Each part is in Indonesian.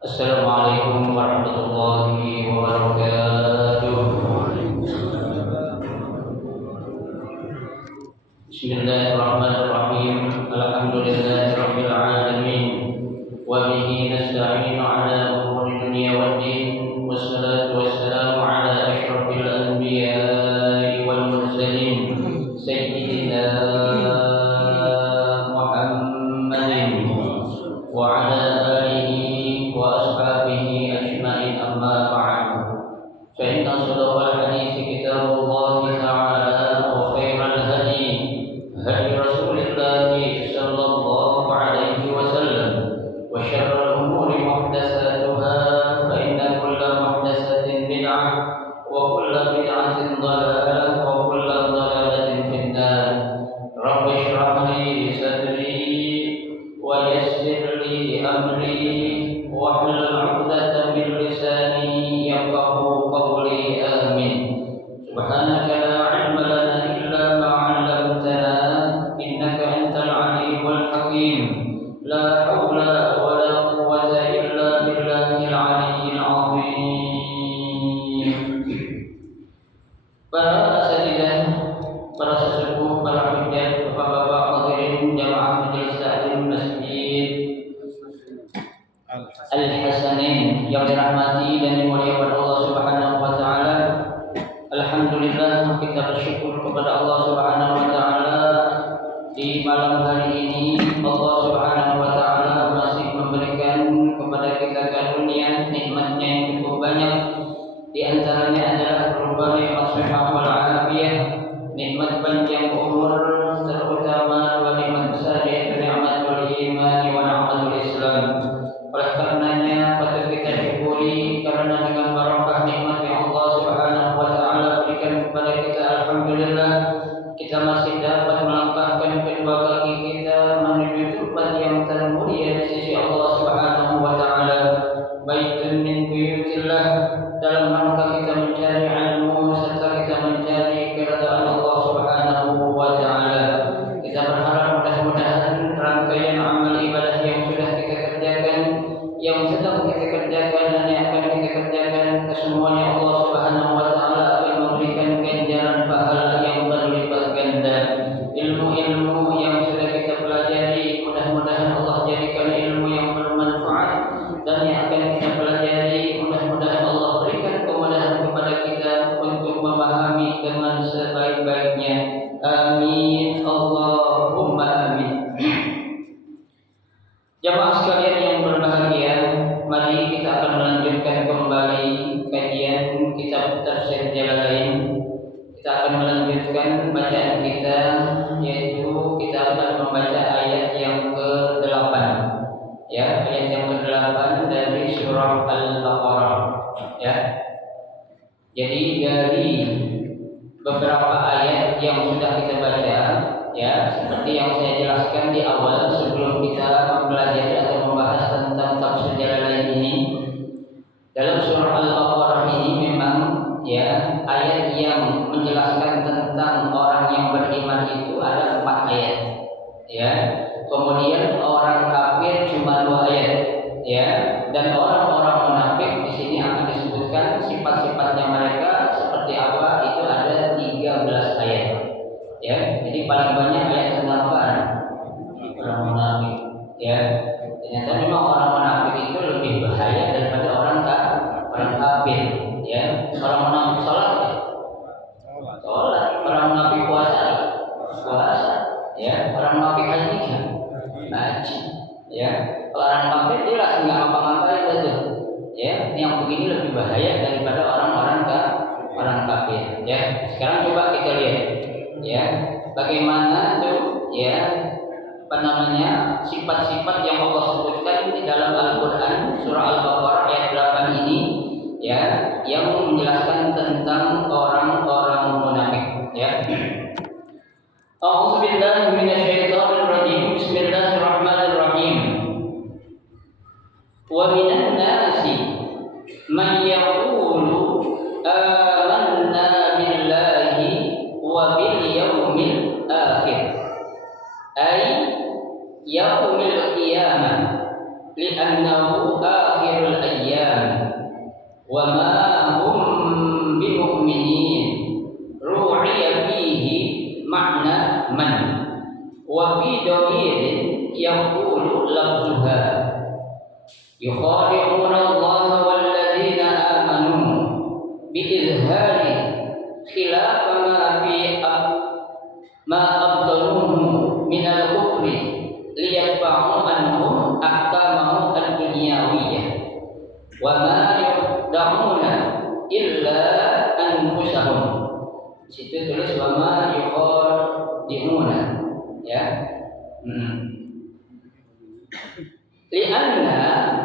Assalamualaikum warahmatullahi wabarakatuh. Bismillahirrahmanirrahim. Alhamdulillahirabbil alamin. Wa bihi nasta'inu ala umuri dunya waddin. Wassalatu wassalamu ala asyrafil anbiya'i wal mursalin sayyidina Muhammadin wa ala alihi wa ashabihi ajma'in, amma ba'du. Fa inna sadaqal hadits kitabullah ta'ala wa khairal hadi hadi Rasulillah sallallahu alaihi wasallam wa syarrul umuri muhdatsatuha fa inna kulla muhdatsatin bid'ah wa kulla bid'atin dhalalah wa kulla dhalalatin finnar. Rabbi shrah li sadri wa yassir li amri wahlul 'uqdatam min lisani yafqahu qawli. Amin. Subhanaka la 'ilma lana illa ma 'allamtana innaka antal 'alimul hakim. La haula wa la quwwata illa billahil 'aliyyil 'azim. Para asatidzah, para sesepuh, para hujjah, bapak-bapak hadirin jamaah majelis taklim masjid Al-Hasanain yang dirahmati dan dimuliakan Allah Subhanahu wa taala. Alhamdulillah, kita bersyukur kepada Allah Subhanahu wa taala di malam hari ini. Allah Subhanahu wa taala masih memberikan kepada kita karunia nikmatnya yang cukup banyak. Di antaranya adalah berupa nikmat sehat wal afiyah, nikmat panjang umur, terutama dua nikmat besar yaitu nikmatul iman wa nikmatul Islam. Oleh karenanya patut kita syukuri karena dengan barakah nikmat yang Allah Subhanahu wa taala berikan kepada kita, alhamdulillah kita masih dapat melangkahkan kedua kaki kita menuju tempat yang termulia di sisi Allah Subhanahu wa taala. Baitun min buyutillah, dalam rangka kita mencari ilmu serta kita mencari keridhaan Allah Subhanahu wa taala. Kita berharap mudah-mudahan rangkaian amal ibadah yang sudah kita kerjakan, yang sedang kita kerjakan dan yang akan kita kerjakan, kesemuanya Allah Subhanahu wa taala akan memberikan ganjaran pahala yang berlipat ganda. Ilmu-ilmu yang sudah kita pelajari mudah-mudahan Allah jadikan ilmu yang bermanfaat, dan yang akan kita pelajari mudah-mudahan Allah berikan kemudahan kepada kita untuk memahami dengan sebaik-baiknya. Amin Allahumma amin. Jamaah sekalian yang berbahagia, mari kita akan melanjutkan kembali kajian kitab Tafsir Jalalain. Kita akan melanjutkan bacaan kita, yaitu kita akan membaca ayat yang ke-8. Ya, ayat yang ke-8 dari surah Al-Baqarah. Ya. Jadi dari beberapa ayat yang sudah kita baca, ya, seperti yang saya jelaskan di awal sebelum kita mempelajari atau membahas tentang Tafsir Jalalain ini, dalam surah Al-Baqarah ini memang ya ayat yang menjelaskan tentang orang yang beriman itu ada 4 ayat, ya. Kemudian orang kafir cuma 2 ayat, ya. Dan orang-orang munafik di sini akan disebutkan sifat-sifatnya mereka seperti apa, itu ada 13 ayat. Ya, jadi paling banyak ayat tentang apa? Orang munafik. Ya, ternyata memang orang munafik itu lebih bahaya daripada orang kafir. Ya, orang munafik sholat, ya? Sholat. Orang munafik puasa, puasa. Ya, orang munafik haji, haji. Ya, orang kafir jelas nggak ngapa-ngapain betul. Ya, yang begini lebih bahaya daripada orang kafir. Ya, sekarang coba kita lihat. Ya, bagaimana tuh ya sifat-sifat yang Allah sebutkan di dalam Al-Qur'an surah Al-Baqarah ayat 8 ini, ya, yang menjelaskan tentang orang-orang munafik, ya. A'udzubillahi minasyaitonir rajim. Bismillahirrahmanirrahim. Wa minan nasi man yaqulu amanna billahi wa bil yaumil akhir, ay yaumil qiyamah, li'annahu akhirul ayyam wa ma hum bimu'minin. Ru'iya fihi ma'na man wa fi dhamirin yaqulu lafzuha yukhadi'una Allah wal ladzina amanu bi'izhari khilaf ma abtanuhu min al-kufri liyadfa'u anhum ahkamahu ad-dunyawiyah wa ma yaqdamuna illa anfusahum. Situ tulis wa ma yukhadi'una, ya. Lianna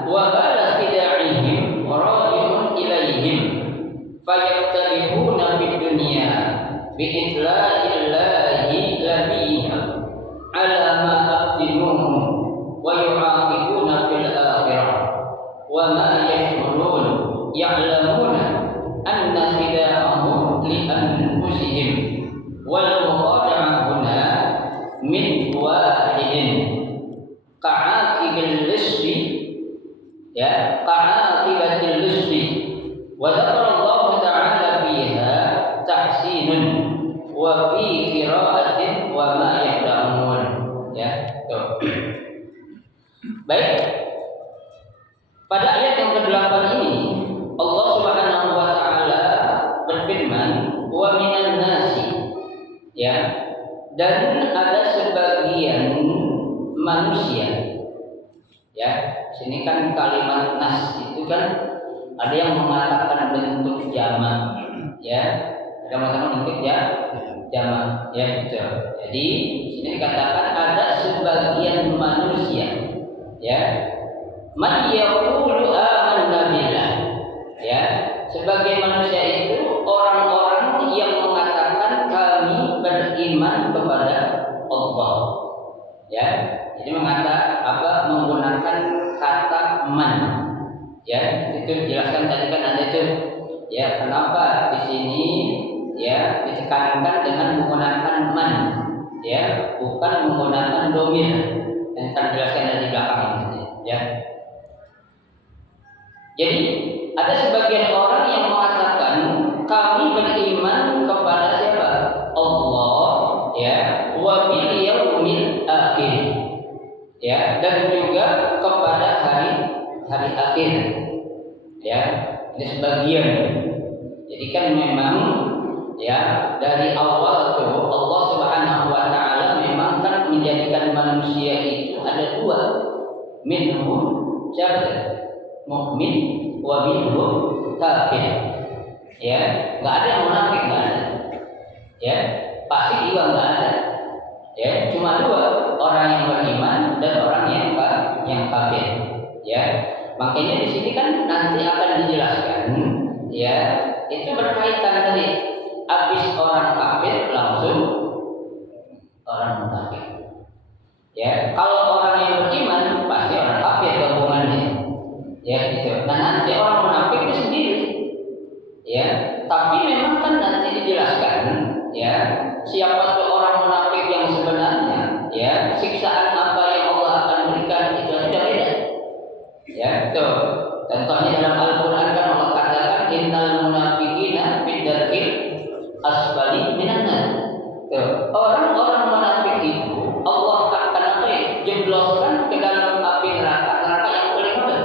wa bala khida'ihim raji'un ilaihim fayaqtalihuna fid dunya bi'itla'illahi labiha ala ma abtinuhu wa yu'aqibuna fil akhirah wa ma yashurun ya'lamuna anna khida'ahum li anfusihim wal mukhada'ah huna min wahidin ka'aqibil lisbi, ya, ka'aqibatil lisbi, wa dzakara Allah ta'ala fiha tahsinun wa fi qira'atin wa ma yahdamun, ya. Tuh. Baik. Pada ke-8 ini Allah Subhanahu wa taala berfirman, "Wa minan nasi," ya, dan ada sebagian manusia. Ya, sini kan kalimat nas itu kan ada yang mengatakan bentuk jamak, ya, ada mengatakan bentuk jamak, ya betul. Jadi sini dikatakan ada sebagian manusia, ya, man yaqulu amanna billah, ya, sebagian manusia itu orang-orang yang mengatakan kami beriman kepada Allah, ya. Jadi menggunakan kata man, ya, itu dijelaskan tadi kan ada itu, ya, kenapa di sini ya ditekankan dengan menggunakan man, ya, bukan menggunakan domir yang akan dijelaskan di belakang ini, ya. Jadi ada sebagian orang yang mengatakan kami beriman kepada siapa? Allah, ya, wa bil yaumil akhir, ya, dan juga kepada hari akhir, ya. Ini sebagian. Jadi kan memang ya dari awal tuh Allah Subhanahu wa taala memang kan menjadikan manusia itu ada dua, minhum siapa? Mukmin wa minhum kafir. Ya, enggak ada yang munafik, enggak ada. Ya, pasti juga enggak ada. Ya, cuma dua, orang yang beriman dan orang yang kafir. Ya, makanya di sini kan nanti akan dijelaskan, ya, itu berkaitan tadi. Habis orang kafir langsung orang munafik. Ya, kalau orang yang beriman pasti orang kafir gabungannya. Ya, gitu. Nah, nanti orang munafik itu sendiri. Ya, tapi memang kan nanti dijelaskan, ya, siapa tuh orang munafik yang sebenarnya, ya, siksaan apa yang Allah akan berikan itu sudah beda. Ya, tuh. Contohnya dalam Al-Qur'an kan Allah katakan innal munafiqina fid darkil asfali minan nar. Tuh, orang-orang munafik itu Allah akan jebloskan ke dalam api neraka yang paling apa?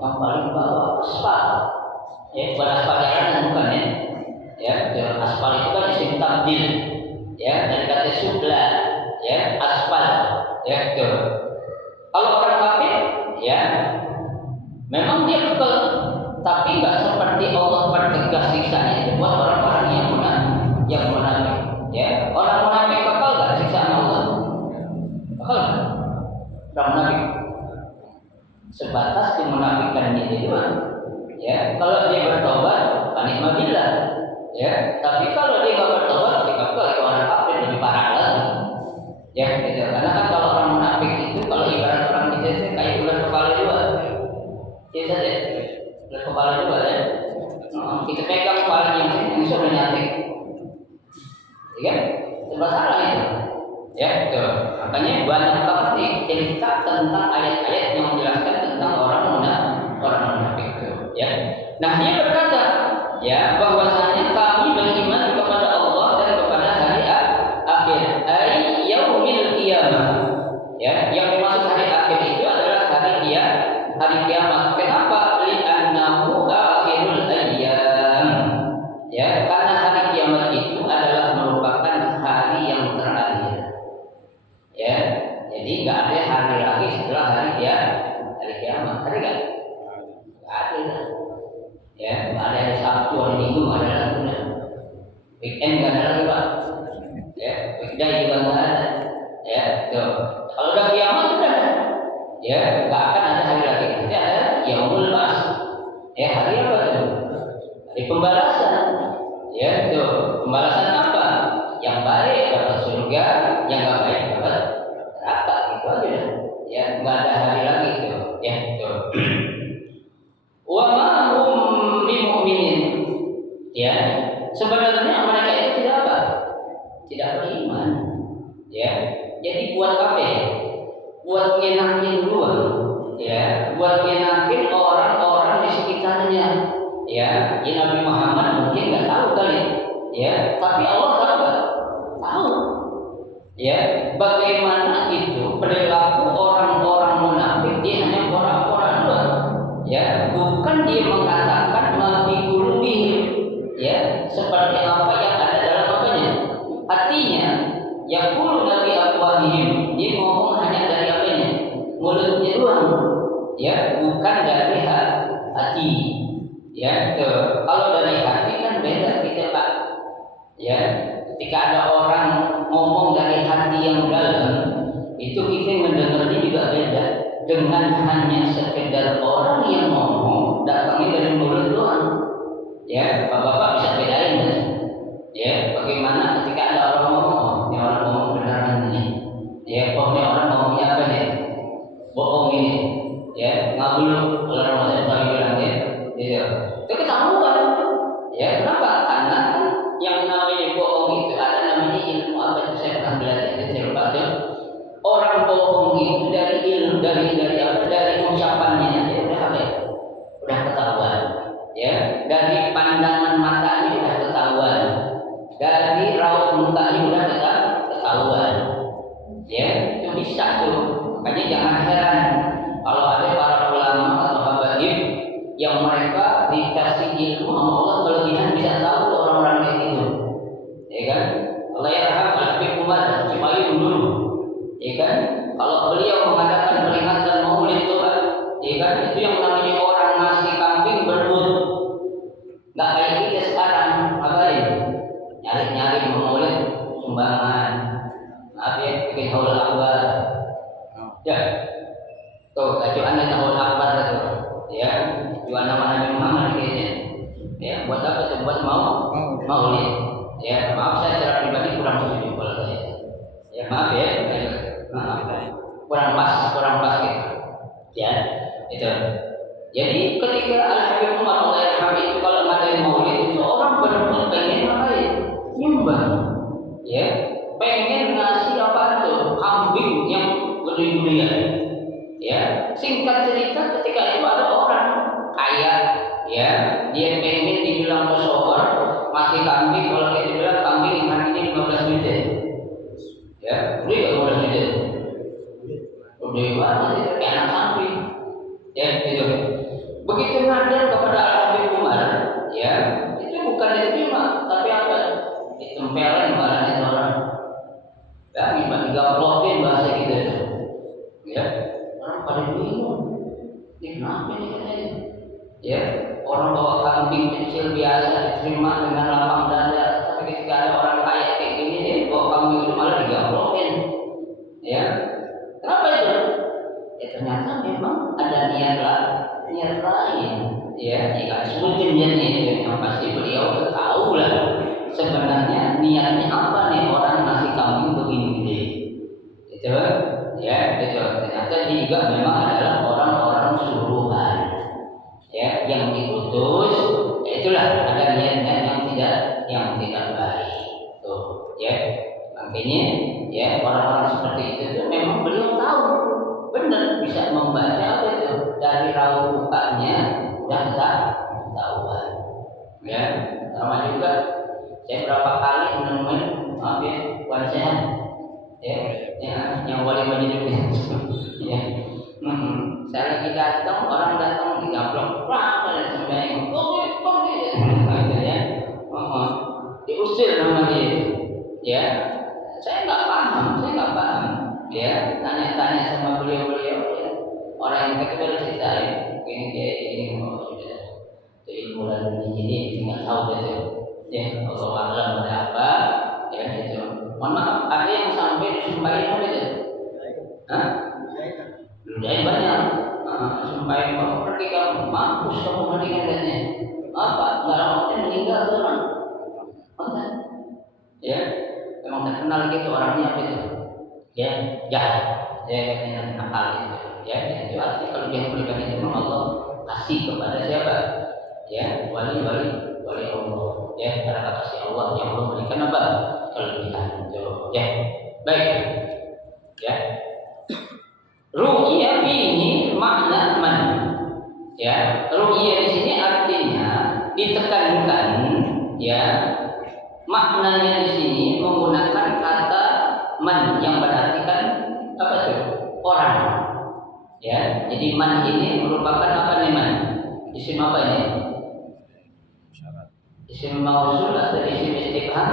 Yang paling bawah, aspal. Ya, bukan aspal jalanan bukan ya. Ya, aspal itu kan isim tabdil. Ya, dari kata subla, ya, aspal. Ya, itu. Kalau orang kafir, ya, memang dia betul, tapi nggak seperti Allah pertegas siksanya itu buat orang-orang yang munafik. Ya, orang munafik bakal nggak siksaan Allah? Bakal nggak? Orang munafik sebatas kemunafikannya dia doang. Ya, kalau dia bertobat, fanikmabillah. Ya, tapi kalau dia nggak bertobat, dia bakal orang kafir lebih parah lagi. Ya, gitu. Karena kan kalau orang munafik itu, kalau ibarat orang kita itu kayak ular kepala dua. Iya saja, ular kepala dua ya. Kita pegang kepalanya yang sudah nyantik. Ya, serba salah itu. Ya, betul. Makanya banyak banget nih cerita tentang ayat-ayat yang menjelaskan tentang orang munafik itu. Ya, nah dia berkata, ya, bahwasanya kami beriman kepada Allah dan kepada hari akhir, hari yaumil qiyamah. Ya, yang dimaksud hari akhir itu adalah hari kiamat. Kenapa? Li'annahu akhirul ayyam. Ya, karena hari kiamat itu adalah merupakan hari yang terakhir. Ya, jadi nggak ada hari lagi setelah hari kiamat. Ada nggak? Nggak ada. Ya, nggak ada hari Sabtu, hari Minggu nggak ada lagi. Weekend nggak ada lagi pak. Ya, weekday juga nggak ada. Ya, tuh. Kalau udah kiamat sudah, ya nggak akan ada hari lagi. Nanti ada yaumul ba'ts. Ya, hari apa tuh? Hari pembalasan. Ya, tuh. Pembalasan apa? Yang baik dapat surga, yang nggak baik dapat neraka. Gitu aja dah. Ya, nggak ada hari lagi tuh. Ya, tuh. Wa ma hum bimu'minin. Ya, sebenarnya mereka itu tidak apa? Tidak beriman. Ya, jadi buat apa ya? Buat ngenakin doang. Ya, buat ngenakin orang-orang di sekitarnya. Ya, Nabi Muhammad mungkin nggak tahu kali. Ya, tapi Allah tahu nggak? Tahu. Ya, bagaimana itu perilaku orang-orang munafik? Dia hanya orang-orang doang. Ya, bukan dia mengatakan mafi qulubihim, ya, seperti apa yang ada dalam apanya? Hatinya. Yaqulu nabi afwahihim, dia ngomong hanya dari apanya? Mulutnya doang, ya, bukan dari hati. Ya, tuh. Kalau dari hati kan beda kita, Pak. Ya, ketika ada orang ngomong dari hati yang dalam, itu kita mendengarnya juga beda dengan hanya sekedar orang yang ngomong datangnya dari mulut doang. Ya, Bapak-bapak bisa bedain kan? Ya, bagaimana ketika ada orang ngomong, oh, ini orang ngomong beneran ini. Ya, oh, ini orang ngomongnya apa nih? Bohong ini. Ya, ngabulu kalau orang masih tahu bilang ya. Gitu. Itu ketahuan. Ya, kenapa? Karena yang namanya bohong itu ada namanya ilmu apa itu saya pernah belajar di Cirebon. Orang bohong itu dari ilmu dari apa? Dari ucapannya aja udah apa? Udah ketahuan. Ya, dari pandangan matanya udah ketahuan. Dari raut mukanya udah ketahuan. Ya, itu bisa tuh. Makanya jangan heran kalau ada para ulama atau habaib yang mereka dikasih ilmu sama Allah kelebihan bisa tahu orang-orang kayak gitu. Ya kan? Allah yarham Al-Habib Umar Cipayung dulu. Ya kan? Kalau beliau mengadakan peringatan Maulid itu kan, ya kan? Itu yang namanya orang ngasih kambing berburu. Enggak kayak kita sekarang, ngapain? Nyari-nyari Maulid sumbangan. Maaf ya, bikin haul akbar. Ya. Tuh, gajuan haul akbar itu. Ya, jual nama Nabi Muhammad kayaknya. Ya, buat apa tuh? Buat Maulid. Ya, maaf saya secara pribadi kurang setuju kalau saya. Ya, maaf ya. Maaf. Kurang pas gitu. Ya, itu. Jadi ketika Al-Habib Umar Al-Yarham itu kalau ngadain Maulid itu orang benar-benar pengen ngapain? Nyumbang. Ya, pengen ngasih apa tuh? Kambing yang gede-gedean. Ya, singkat cerita ketika itu ada orang kaya, ya, dia pengen dibilang pesohor, masih kambing, kalau kita bilang kambing yang harganya 15 juta, ya, udah 15 juta, udah banget, kayak anak sapi, ya, gitu. Begitu ngadar kepada Al-Habib Umar, ya, itu bukan diterima, tapi apa? Ditempelin barangnya orang, ya, digaplokin bahasa gitu, ya. Orang pada bingung, ini kenapa ini katanya? Ya, orang bawa kambing kecil biasa diterima dengan lapang dada, tapi ketika ada orang kaya kayak gini nih, bawa kambing itu malah digaplokin. Ya, kenapa itu? Ya ternyata memang ada niat lain. Ya, jika sebutin niatnya itu, yang pasti beliau tahu lah sebenarnya niatnya apa nih orang ngasih kambing begini gede. Itu. Ya, itu ternyata dia juga memang adalah orang-orang suruhan, ya, yang diutus. Ya, itulah ada niat-niat yang tidak baik, tuh, ya. Makanya, ya, orang-orang seperti itu tuh memang beliau tahu, benar bisa membaca apa itu dari raut mukanya udah ketahuan, ya. Sama juga, saya berapa kali menemukan, maaf ya, bukan sehat. Ya, yang wali majid ya. Saya lagi datang, orang datang digaplok, wah, ada sembahyang, pergi, ya. Diusir sama dia, ya. Saya nggak paham, ya. Tanya-tanya sama beliau, ya. Orang yang kita baru ceritain, ini mau sudah, jadi bulan ini nggak tahu deh, ya. Kalau alam ada apa, ya itu. Mohon maaf, ada yang sampai disumpahin apa itu? Hah? Ludahin banyak. Sumpahin kamu pergi kamu, mampus kamu mendingan katanya. Apa? Nggak lama meninggal tuh orang. Mana? Ya, memang terkenal gitu orangnya apa itu? Ya, jahat. Ya, katanya nakal itu. Ya, itu artinya kalau dia pribadi itu memang Allah kasih kepada siapa? Ya, wali Allah. Ya, karena kasih Allah yang Allah berikan apa? Kelebihan itu, ya. Baik, ya. Ru'ya fihi makna man. Ya, ru'ya di sini artinya ditekankan, ya. Maknanya di sini menggunakan kata man yang berarti kan apa tuh? Orang. Ya, jadi man ini merupakan apa nih man? Isim apa ini? Isim mausul atau isim istifham?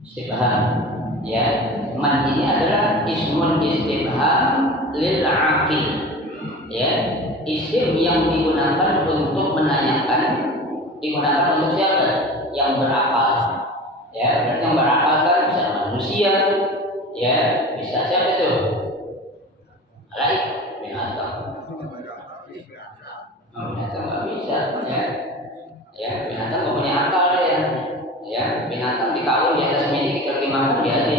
Istifham. Ya, man ini adalah ismun istifham lil aqil. Ya, isim yang digunakan untuk menanyakan, digunakan untuk siapa? Yang berakal. Ya, berarti yang berakal kan bisa manusia, ya, bisa siapa itu? Malaikat, binatang. Binatang nggak bisa, ya. Ya, binatang nggak punya akal ya. Ya, binatang dikawin di atas meja kita lagi makan dia aja.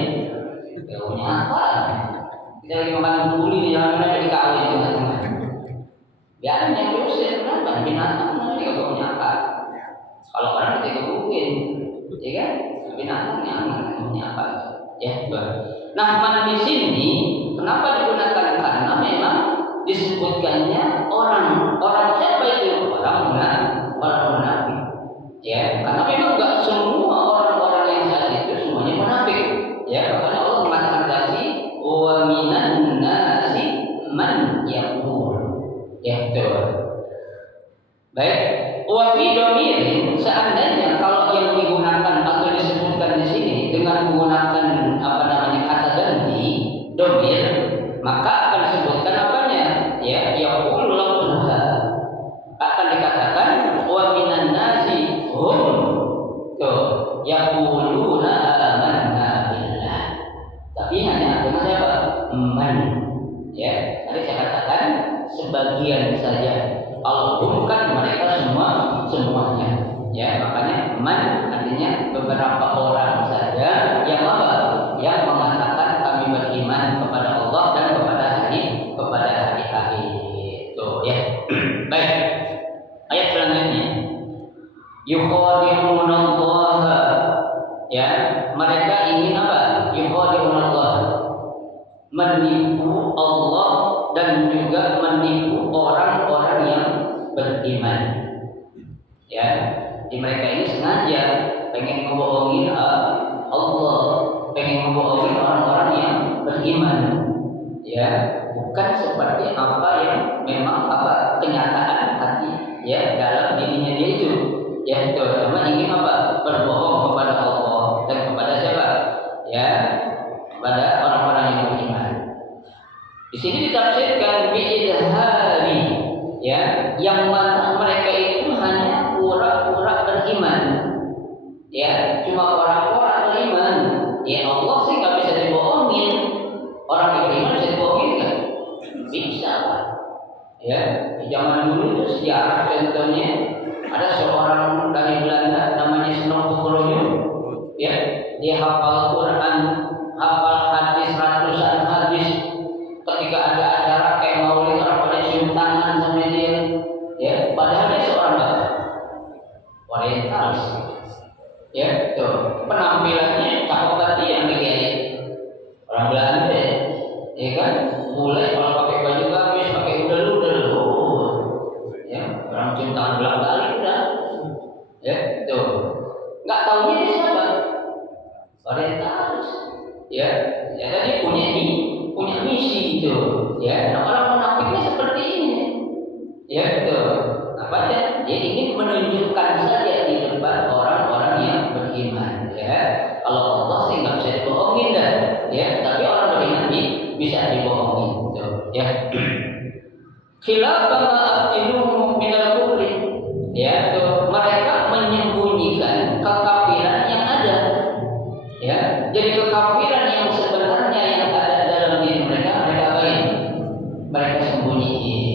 Nggak punya akal. Kita lagi makan buli di jalan mana dikawin juga. Biarin yang diusir, kenapa? Binatang dia nggak punya akal. Kalau orang kita gebukin, ya kan? Binatang yang punya akal. Ya, nah, man di sini kenapa digunakan? Karena memang disebutkannya orang siapa itu? Orang munafik. Ya, karena memang enggak semua orang-orang yang saat itu semuanya munafik. Ya, makanya Allah mengatakan tadi wa minan nasi man yaqul. Ya, betul. Baik, wa fi dhamirin seandainya kalau yang digunakan atau disebutkan di sini dengan menggunakan kata ganti dhamir, maka akan disebutkan apanya? Ya, yaqulu lafzuha. Akan dikatakan wa minan nasi hum tuh yaquluna amanna billah. Tapi hanya dengan siapa? Man. Ya, tadi saya katakan sebagian saja. Kalau hum kan mereka semuanya. Ya, makanya man artinya beberapa orang saja yang apa? Yang mengatakan kami beriman kepada Allah dan kepada hari akhir. Tuh ya. Baik. Ayat selanjutnya. Yukhadi'unallaha. Ya, mereka ingin apa? Yukhadi'unallaha. Menipu Allah dan juga menipu orang-orang yang beriman. Ya, di mereka ini sengaja pengen ngebohongin Allah, pengen ngebohongin orang-orang yang beriman. Ya, bukan seperti apa yang memang kenyataan hati ya dalam dirinya dia itu. Ya, itu cuma ingin berbohong kepada Allah dan kepada siapa? Ya, kepada orang-orang yang beriman. Di sini ditafsirkan bi'idhari, ya, yang mana mereka itu hanya pura-pura beriman. Ya, cuma pura-pura beriman. Ya, Allah sih nggak bisa dibohongin. Orang yang beriman bisa dibohongin nggak? Bisa. Ya, di zaman dulu itu sejarah contohnya ada seorang dari Belanda namanya Snow Kroyo. Ya, dia hafal Quran, hafal hadis ratusan hadis. Ketika ada acara kayak maulid orang pada cium tangan sama dia. Ya, padahal dia seorang orientalis. Ya, tuh penampilannya tak obat dia orang Belanda. Ya kan, mulai kalau pakai baju gamis, pakai udel-udel, ya, orang cium tangan belakang balik udah. Ya, tuh nggak tahunya dia siapa? Orientalis. Ya, ya tadi punya misi itu. Ya, nah, orang munafiknya seperti ini. Ya, betul. Apa ya? Dia ingin menunjukkan saja di depan orang-orang yang beriman. Ya, kalau Allah sih nggak bisa dibohongin dah. Ya, tapi orang beriman bisa dibohongin. Gitu. Ya. Khilafah ma'abtinuhu minal kufri. Ya, tuh mereka menyembunyikan kekafiran yang ada. Ya, jadi kekafiran yang sebenarnya yang ada dalam diri mereka apain? Mereka sembunyiin.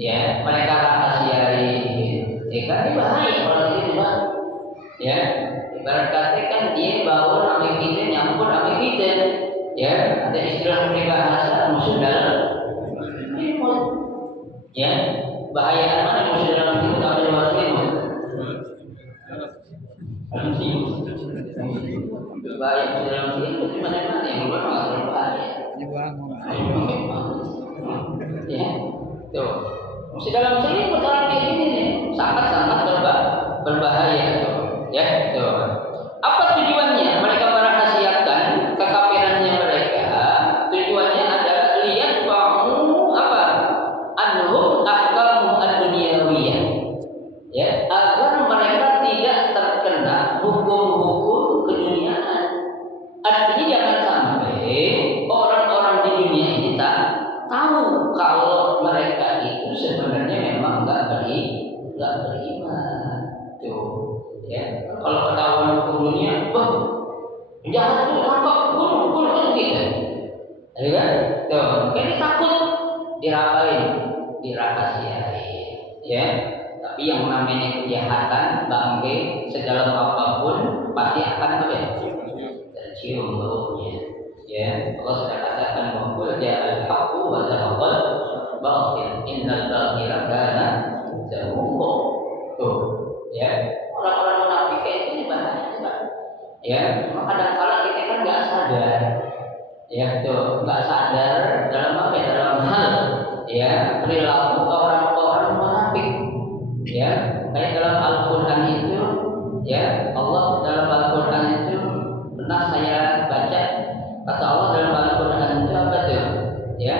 Ya, mereka rahasiai. Ya kan, ini bahaya kalau gitu, Pak. Ya, ibarat kata kan dia bawa nama kita nyampur nama kita. Ya, ada istilah peribahasa musuh dalam selimut. Ya, bahaya mana musuh dalam selimut atau di luar selimut? Dalam selimut. Bahaya musuh dalam selimut di mana-mana yang luar nggak berbahaya. Ya, tuh musuh dalam selimut orang kayak gini nih sangat-sangat berbahaya tuh. Ya, tuh. Apa tujuannya? Mereka merahasiakan kekafirannya mereka. Tujuannya adalah lihat kamu anhum ahkamu kalau mereka itu sebenarnya memang nggak beriman. Tuh, ya. Kalau ketahuan hukum dunia, jahat tuh tangkap bunuh gitu. Ya kan? Tuh, kayak takut dirahasiain, ya. Tapi yang namanya kejahatan, bangke sedalam apapun pasti akan tercium baunya. Ya, Allah sudah katakan bahwa ja'al haqqu wa zahaqal batil, innal batila kana zahuqa. Tuh, ya. Orang-orang munafik itu bahaya, Pak. Ya, cuma kadang-kala kita kan nggak sadar. Ya, tuh, nggak sadar dalam apa? Dalam hal ya perilaku orang-orang munafik. Ya, kayak dalam Al-Qur'an itu, ya, Allah dalam Al-Qur'an itu pernah saya baca kata Allah dalam Al-Qur'an itu apa tuh? Ya,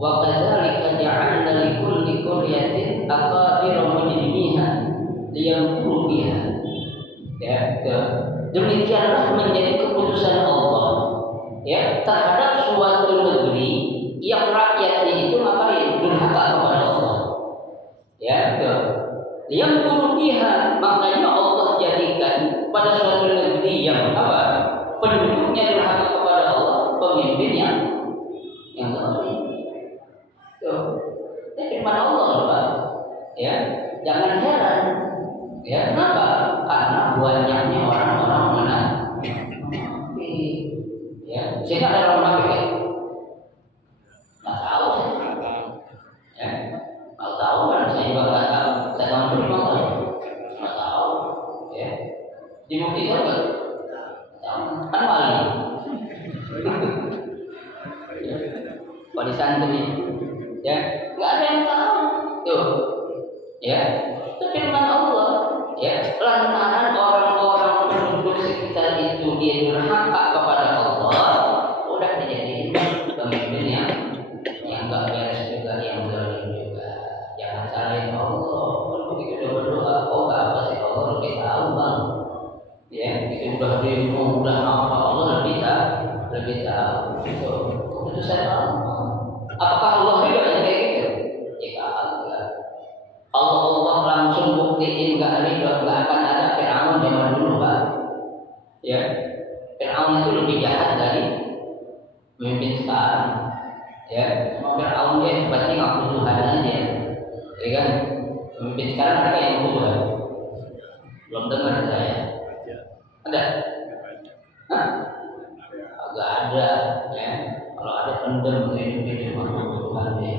wa kadzalika ja'alna likulli qaryatin aqabira mujrimiha liyamkuru biha. Ya, tuh. Demikianlah menjadi keputusan Allah, ya, terhadap suatu negeri yang rakyatnya itu ngapain? Durhaka kepada Allah. Ya, tuh. Yang kurubiha, makanya Allah jadikan pada suatu negeri yang apa? Penduduknya durhaka kepada Allah, pemimpinnya yang zalim. Tuh, itu firman Allah, Pak. Ya, jangan heran. Ya, kenapa? Karena banyaknya orang-orang munafik. Ya, sehingga ada orang munafik ya? Nggak tahu saya. Ya, nggak tahu kan? Saya juga nggak tahu. Saya tahu dulu nggak tahu. Ya, dibuktikan nggak? Tahu? Kan wali. Wali santri. Ya, nggak ada yang tahu. Tuh, ya, itu firman Allah. Ya, lantaran orang-orang penduduk sekitar itu dia durhaka kepada Allah, udah dijadiin pemimpin yang nggak beres juga, yang zalim juga. Jangan salahin Allah. Kalau begitu udah berdoa, nggak apa sih Allah lebih tahu bang. Ya, itu udah demo, udah apa Allah lebih tahu. Itu keputusan Allah. Apakah Allah juga yang kayak gitu? Ya enggak. Allah langsung buktiin nggak akan ada Fir'aun zaman dulu, Pak. Ya, Fir'aun itu lebih jahat dari pemimpin sekarang. Ya, cuma Fir'aun dia hebatnya ngaku Tuhan aja. Ya kan? Pemimpin sekarang ada yang ngaku Tuhan? Belum dengar saya. Ada? Hah? Agak ada. Ya, kalau ada pendem ini ngaku Tuhan dia.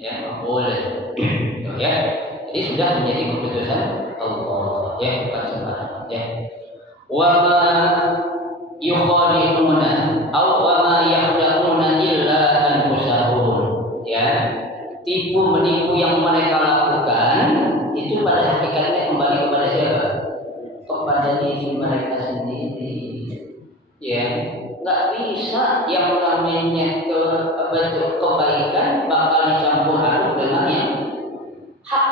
Ya, nggak boleh. Ya, jadi sudah menjadi keputusan Allah. Ya, bukan sembarangan. Ya. Wa ma yukhadi'una aw wa ma yahda'una illa anfusahum. Ya, tipu menipu yang mereka lakukan itu pada hakikatnya kembali kepada siapa? Kepada diri mereka sendiri. Ya, nggak bisa yang namanya kebaikan bakal dicampur aduk dengan yang hak.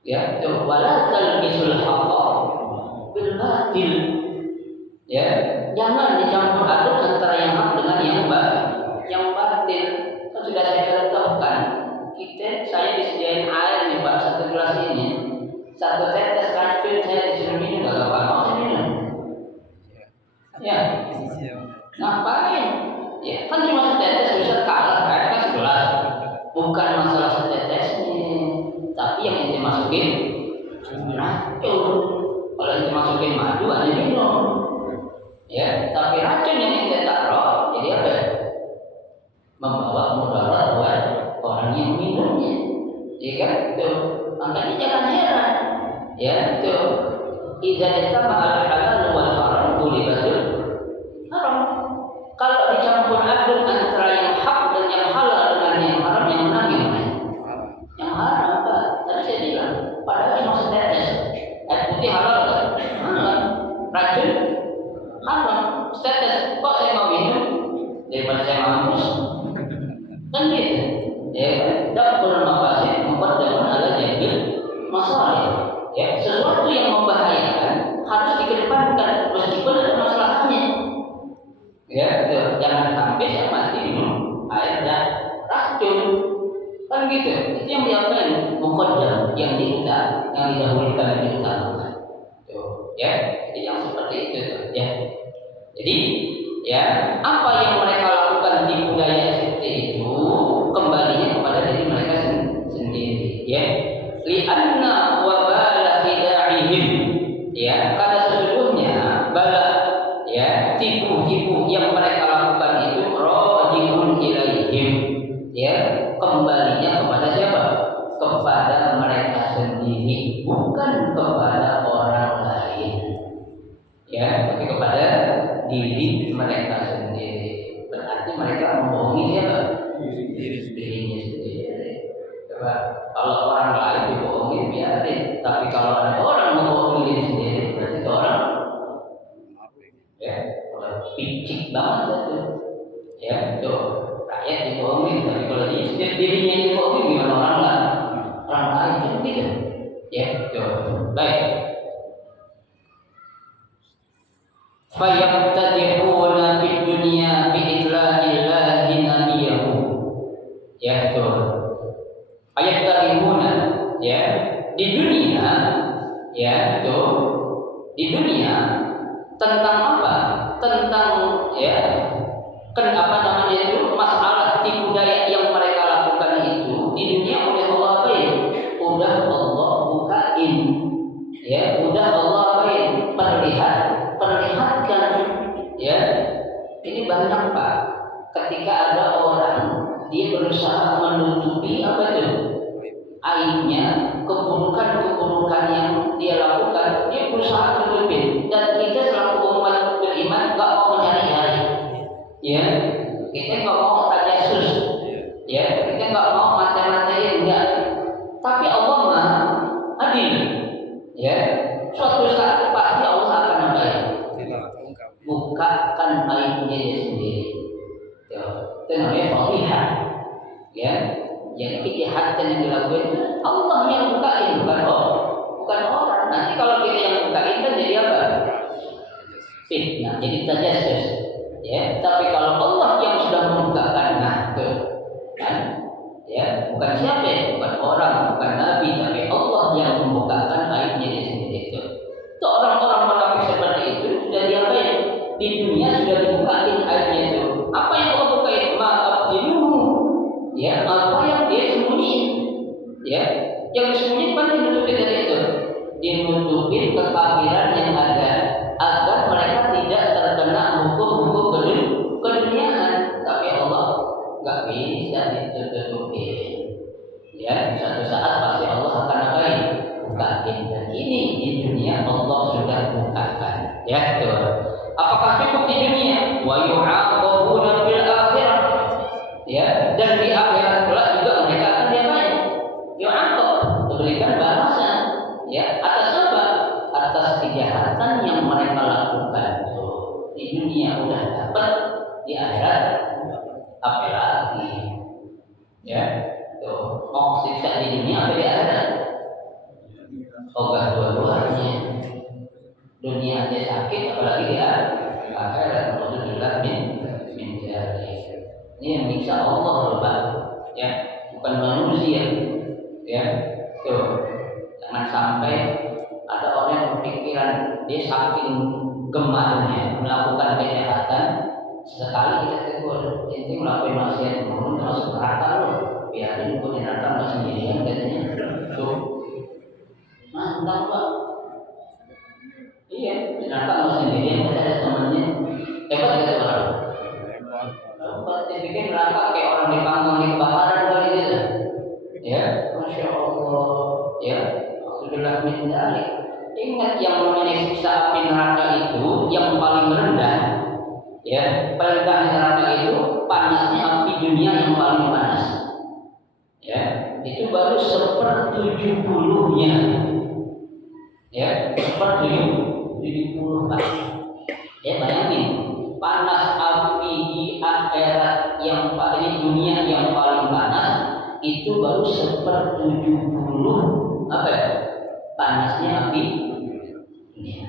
Ya, wala talbisul haqqa bil batil. Ya, jangan dicampur aduk antara yang hak dengan yang batil. Kan sudah saya contohkan. Saya disediain air nih Pak, satu gelas ini. Satu tetes racun saya disuruh minum, enggak mau saya minum. Ya. Ngapain? Ya, kan cuma setetes bisa kalah, kan segelas. Bukan masalah setetesnya, tapi yang ente masukin racun. Kalau ente masukin madu, anda minum. Ya, tapi racun yang ente taruh, jadi apa? Membawa mudarat buat orang yang minumnya. Ya kan? Tuh, makanya jangan heran. Ya, tuh. Idza jatama al-halal wal haram qulibatul haram. Kalau dicampur aduk antara yang hak dan yang halal dengan yang haram, yang menang yang mana? Yang haram, Pak. Tadi saya bilang, padahal cuma setetes. Air putih halal kan? Halal. Racun halal. Setetes. Kok saya mau minum daripada saya mampus? Kan gitu. Ya, dapur mafasih muqaddamun ala jalbil masalih. Ya, sesuatu yang membahayakan harus dikedepankan meskipun ada masalahnya. Ya, jangan sampai saya mati minum air dan racun. racun. Kan gitu. Itu yang diapain? Muqaddam, yang didahulukan, yang diutamakan. Tuh, ya. Jadi yang seperti itu tuh, ya. Jadi, ya, apa yang mereka lakukan di budaya seperti itu kembalinya kepada diri mereka sendiri, ya. Li'anna wabala khida'ihim, ya, karena sesungguhnya bala, ya, tipu-tipu yang mereka lakukan itu raji'un ilaihim, ya, kembalinya kepada siapa? Kepada mereka sendiri, bukan kepada orang lain, ya, tapi kepada diri mereka sendiri. Berarti mereka membohongi siapa? Dirinya sendiri. Coba kalau orang lain dibohongi biarin, tapi kalau ada orang membohongi diri sendiri, berarti itu orang, ya, orang picik banget itu. Ya, tuh rakyat dibohongin, tapi kalau dirinya dibohongin gimana orang lain? Orang lain itu begitu. Ya, tuh. Baik. Fayabtadihuna fid dunya bi'itla'illahi nabiyahu. Ya, tuh. Fayabtadihuna, ya, di dunia, ya, tuh. Di dunia tentang apa? Tentang, ya, apa namanya itu, masalah tipu daya yang mereka lakukan itu di dunia udah Allah apain? Udah Allah bukain, ya, udah Allah apain? Perlihatkan, ya. Ini banyak Pak. Ketika ada orang dia berusaha menutupi apa itu? Aibnya, keburukan yang dia lakukan, dia berusaha menutupi. Dan kita selaku umat beriman nggak mau mencari-cari. Ya, kita nggak mau tajasus, ya, kita nggak mau mata-matain, enggak. Tapi Allah mah adil, ya. Suatu saat pasti Allah akan apa ya? Bukakan aibnya dia sendiri. Ya, itu namanya fatihah, ya. Jadi kejahatan yang dilakukan Allah yang bukain, bukan orang. Nanti kalau kita yang bukain kan jadi apa? Fitnah, jadi tajasus. Ya, tapi kalau Allah yang sudah membukakan, nah itu kan, ya, bukan siapa, bukan orang, bukan nabi, tapi Allah yang membukakan aibnya dia sendiri itu. Itu orang-orang munafik seperti itu sudah diapain? Di dunia sudah dibukain aibnya itu. Apa yang Allah bukain? Ma'abdinuhu, ya, apa yang dia sembunyiin, ya, yang disembunyiin pasti ditutupin dari itu, dinutupin kekafiran yang ada agar mereka tidak terkena hukum-hukum keduniaan. Tapi Allah nggak bisa ditutupin, ya. Suatu saat pasti Allah akan apain? Bukain. Dan ini di dunia Allah sudah bukakan, ya, tuh. Apakah cukup di dunia? Wa yu'aqabuna fil akhirah, ya, dan di akhirat kelak juga mereka akan diapain? Yu'aqab, diberikan balasan, ya, atas apa? Atas kejahatan yang mereka lakukan. Tuh, di dunia udah dapat, di akhirat apa lagi? Ya, tuh, mau siksa di dunia apa di akhirat? Ogah dua-duanya. Dunia aja sakit, apalagi di akhirat. Alhamdulillah min dzalik. Ini yang nyiksa Allah loh, Pak, ya, bukan manusia, ya. Tuh, jangan sampai ada orang yang berpikiran dia saking gemarnya melakukan kejahatan, sekali kita tegur, inti melakukan maksiat mulu masuk neraka loh, biarin gue di neraka nggak sendirian katanya. Tuh, mantap Pak. Iya, di neraka nggak sendirian, kita ada temannya. Hebat gitu orang. Hebat, dibikin neraka kayak orang dipanggang di kebakaran kali gitu. Ya, masya Allah, ya. Alhamdulillah min dzalik. Ingat yang namanya siksa api neraka itu yang paling rendah, ya, paling rendah neraka itu panasnya api dunia yang paling panas, ya, itu baru 1/70-nya, ya, 1/70. Ya, bayangin panas api di akhirat yang paling dunia yang paling panas itu baru 1/70 apa ya? Panasnya api dunia.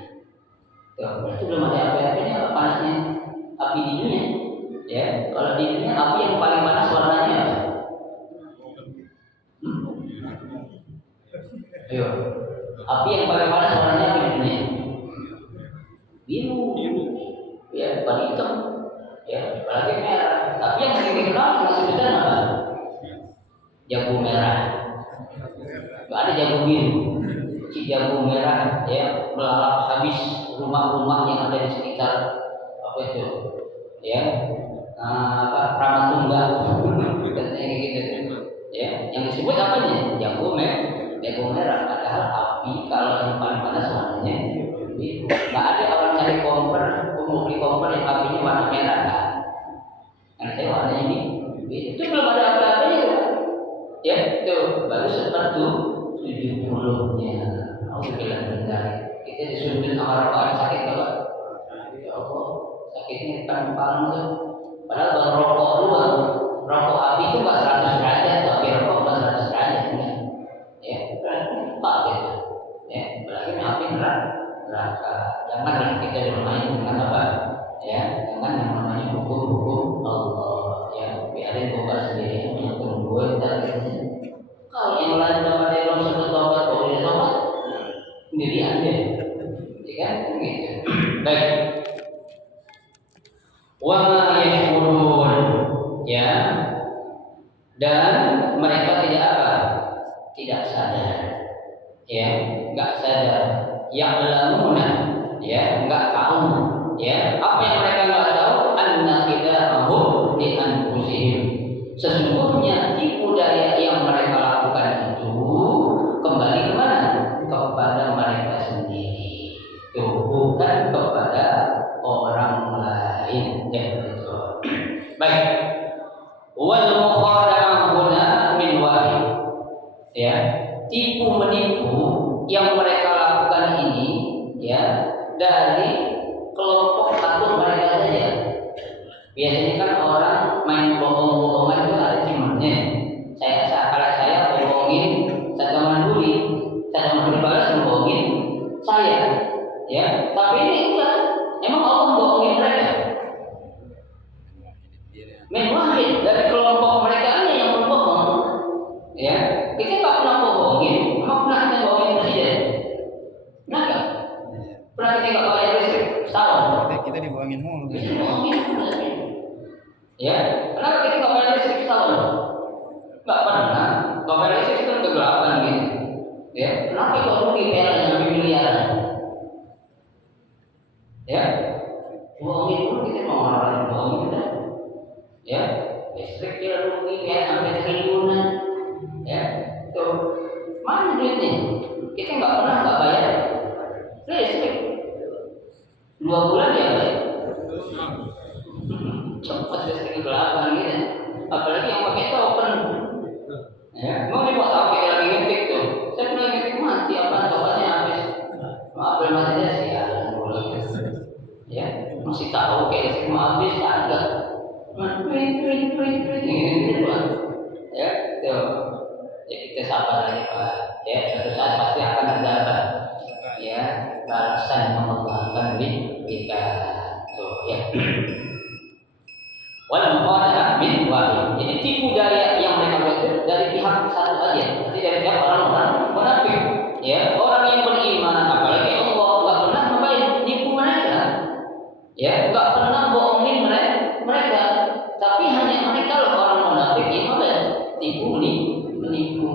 Tuh, berarti belum ada api-apinya panasnya api di dunia. Ya, kalau di dunia api yang paling panas warnanya apa? Ayo, api yang paling panas warnanya apa di dunia? Biru. Ya, bukan hitam. Ya, apalagi merah. Tapi yang sering dikenal sama sebutan apa? Jago merah. Gak ada jago biru. Si jago merah ya melalap habis rumah-rumah yang ada di sekitar apa itu? Ya, Ramatungga dan kayak gitu. Ya, yang disebut apanya? Jago merah. Padahal api kalau yang paling panas warnanya biru. Nggak ada orang cari kompor, mau beli kompor yang apinya warna merah kan? Karena saya warnanya ini biru. Itu belum ada apa-apanya kan? Ya, itu baru seperti 70-nya. Alhamdulillah benar. Kita disuntik sama rokok sakit kalau ya Allah sakitnya kan paling tuh. Padahal baru rokok doang. Rokok api itu nggak 100 derajat, tapi rokok nggak 100 derajat kan? Ya, berarti apa gitu? Ya, berarti api neraka. Janganlah kita bermain dengan apa? Ya, jangan yang namanya hukum Allah. Ya, biarin buka sendiri yang tunggu tadi. Kalau yang lain dapat yang belum sempat tobat, kalau dia tobat sendirian deh, ya kan? Gitu. Baik. Wa ma yashurun, ya. Dan mereka tidak apa? Tidak sadar. Ya, enggak sadar. Ya'lamuna, ya, enggak tahu. Ya, apa yang mereka enggak tahu? Anna khida'ahum li anfusihim. Sesungguhnya tipu daya yang mereka lakukan itu kembali kemana? Kepada mereka sendiri. Itu bukan kepada orang lain. Ya, betul. Baik. Wal mukhada'ah huna min wahid. Ya, tipu menipu yang mereka lakukan ini ya dari kelompok satu mereka saja. Biasanya kan orang main bohong-bohongan itu ada timannya. Kalau saya bohongin Sadaman Duri balas bohongin saya, ya. Tapi ini enggak. Emang Allah bohongin mereka? Memang dari kelompok mereka ini yang berbohong, ya. Kita nggak pernah bohongin. Emang pernah kita bohongin presiden? Pernah nggak? Pernah kita nggak bayar listrik setahun? Kita dibohongin mulu. Ya, kenapa kita nggak bayar listrik setahun? Nggak pernah. Nggak bayar listrik itu kegelapan gitu. Ya, kenapa kok rugi PLN lebih miliaran? Ya, bohongin dulu kita mau orang bohongin dah. Ya, listrik dia rugi ya sampai triliunan. Ya, tuh mana duitnya? Kita nggak bayar listrik 2 bulan ya bayar. Cepat listrik kegelapan gitu. Apalagi yang pakai token. Ya, mau dibuat tahu kita lagi ngetik tuh. Saya pernah ngetik mati apa tokennya habis. Maaf belum mati ya sih ya. Ya, masih tahu kayak listrik mau habis agak. Gitu Pak. Ya, tuh. Ya kita sabar aja Pak. Ya, suatu saat pasti akan ada apa? Ya, balasan yang Allah akan berikan. Tuh, ya. Wal muqaddamah min wahid. Jadi tipu daya yang mereka buat itu dari pihak satu aja, berarti dari pihak orang-orang munafik. Ya, orang yang beriman apalagi Allah enggak pernah nipu mereka. Ya, enggak pernah bohongin mereka. Tapi hanya mereka loh orang munafik yang tipu menipu.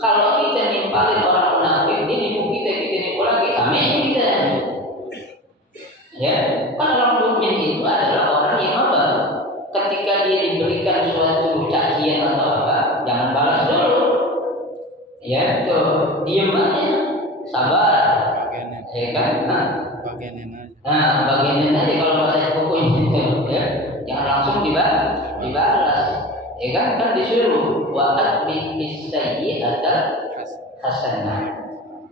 Kalau kita nimpalin orang munafik, dia nipu kita nipu lagi, sama kita. Ya, kan orang mukmin itu adalah orang yang ketika dia diberikan suatu cacian atau apa, jangan balas dulu. Ya, tuh diam aja, sabar. Ya kan? Bagianin aja. Nah, bagianin aja kalau bahasa buku itu, ya. Jangan langsung dibalas. Ya kan? Kan disuruh wa'at bis-sayyi'atal hasanah.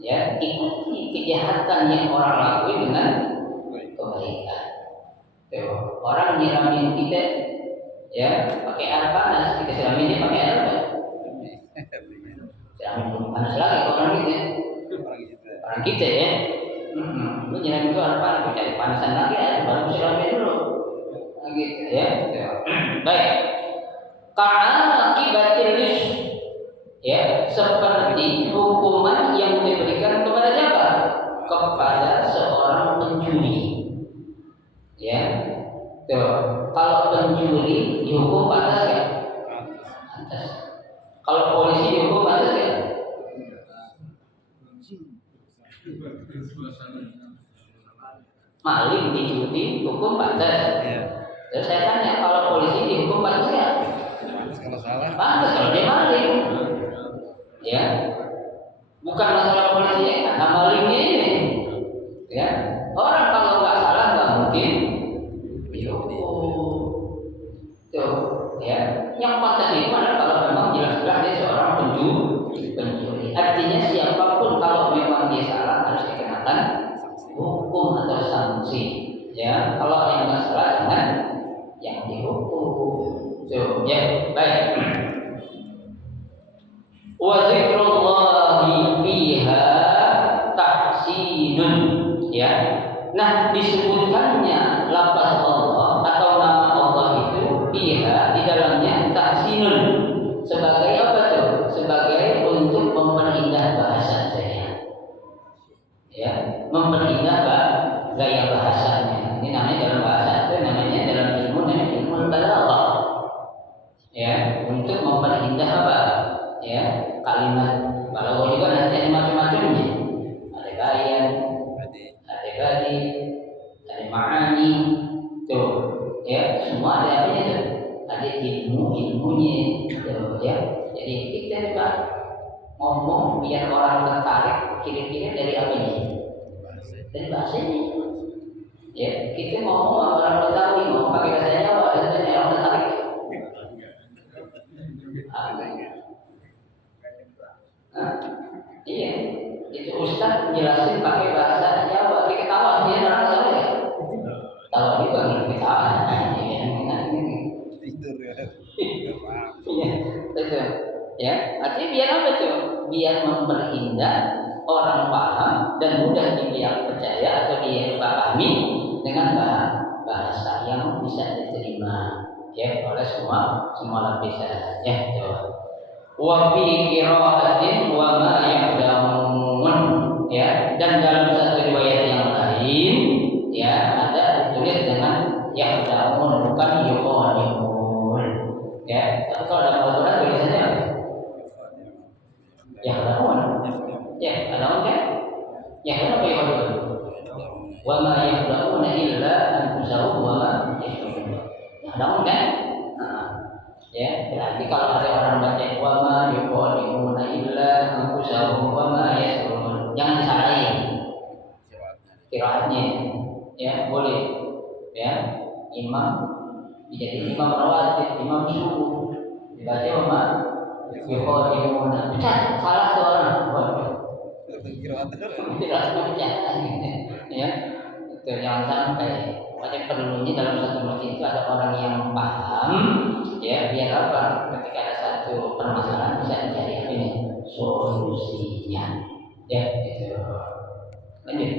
Ya, ikuti kejahatan yang orang lakuin dengan kebaikan. Tuh, orang nyiramin kita ya pakai air panas, kita siraminnya pakai air apa? Siramin panas lagi orang kita ya. Lu nyiramin itu air panas, cari panasan lagi air baru siramin dulu. Gitu ya. Baik. Karena akibat Ya, seperti hukuman yang diberikan kepada siapa? Kepada seorang pencuri. Ya, tuh. Kalau pencuri dihukum pantas ya? Pantas. Kalau polisi dihukum pantas ya? Maling dicuri hukum pantas. Iya. Terus saya tanya, kalau polisi dihukum pantas ya? Kalau salah. Pantas kalau dia maling. Ya, bukan masalah polisi ya, karena malingnya ini. Ya, orang kalau nggak salah nggak mungkin dihukum. Tuh, ya. Yang pantas itu adalah kalau memang jelas-jelas dia seorang pencuri. Artinya siapapun kalau memang dia salah harus dikenakan hukum atau sanksi. Ya, kalau yang nggak salah jangan yang dihukum. Tuh, ya, baik. Wa zikrullahi fiha tahsinun, ya. Nah, disebutkannya lafaz Allah atau nama Allah itu fiha di dalamnya tahsinun sebagai apa tuh? Sebagai untuk memperindah bahasa saya. Ya, memperindah gaya bahasanya. Ini namanya dalam bahasa itu namanya dalam ilmu balaghah. Ya, untuk memperindah apa? Ya, kalimat. Balaghah juga nanti ada macam-macamnya. Ada bayan, ada badi, ada ma'ani. Tuh, ya, semua ada apa itu? Ada ilmunya. Tuh, ya. Jadi kita juga ngomong biar orang tertarik kira-kira dari apa ini? Dari bahasa ini. Ya, kita ngomong orang Betawi mau pakai bahasa Jawa, tentunya orang tertarik. Iya, itu Ustaz jelasin pakai bahasa Jawa, kita ketawa dia orang tahu ya. Tahu juga nggak ketawa. Tidur ya. Iya, itu. Ya, artinya biar apa tuh? Biar memperindah orang paham dan mudah dia percaya atau dia pahami dengan bahasa yang bisa diterima ya oleh semua lapisan ya. Wa fi qira'atin wa ma ya'lamun, ya, dan dalam satu riwayat yang lain ya ada ditulis dengan ya'lamun bukan yuqadimun ya. Tapi kalau dalam Al-Qur'an tulisannya apa? Ya'lamun. Ya, ya'lamun kan? Ya'lamun apa yuqadimun? Wa ma ya'lamuna illa anfusahum wa ma ya'lamun. Ya'lamun kan? Ya, berarti kalau ada orang baca wa ma yuqadimuna illa anfusahum wa ma yashurun, jangan disalahin qiraatnya. Ya, boleh. Ya, imam jadi imam rawatib, imam subuh dibaca wa ma yuqadimuna. Pecah, salah tuh orang. Qiraatnya pecah gitu. Ya. Itu jangan sampai. Makanya perlunya dalam satu masjid itu ada orang yang paham, ya, biar apa? Ketika ada satu permasalahan bisa dicari apa ini solusinya, ya, gitu. Lanjut.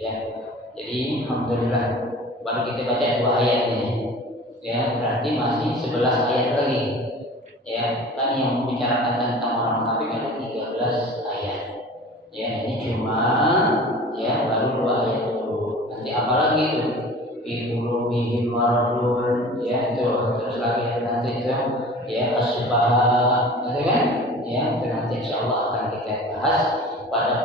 Ya, jadi alhamdulillah baru kita baca 2 ayat ini, ya, berarti masih 11 ayat lagi, ya. Tadi yang membicarakan tentang orang kafir ada 13 ayat, ya. Ini cuma, ya, baru 2 ayat. Nanti apalagi itu ibnu bihim maradun, ya, itu terus lagi nanti itu ya asbah, itu kan, ya, itu nanti insyaallah akan kita bahas pada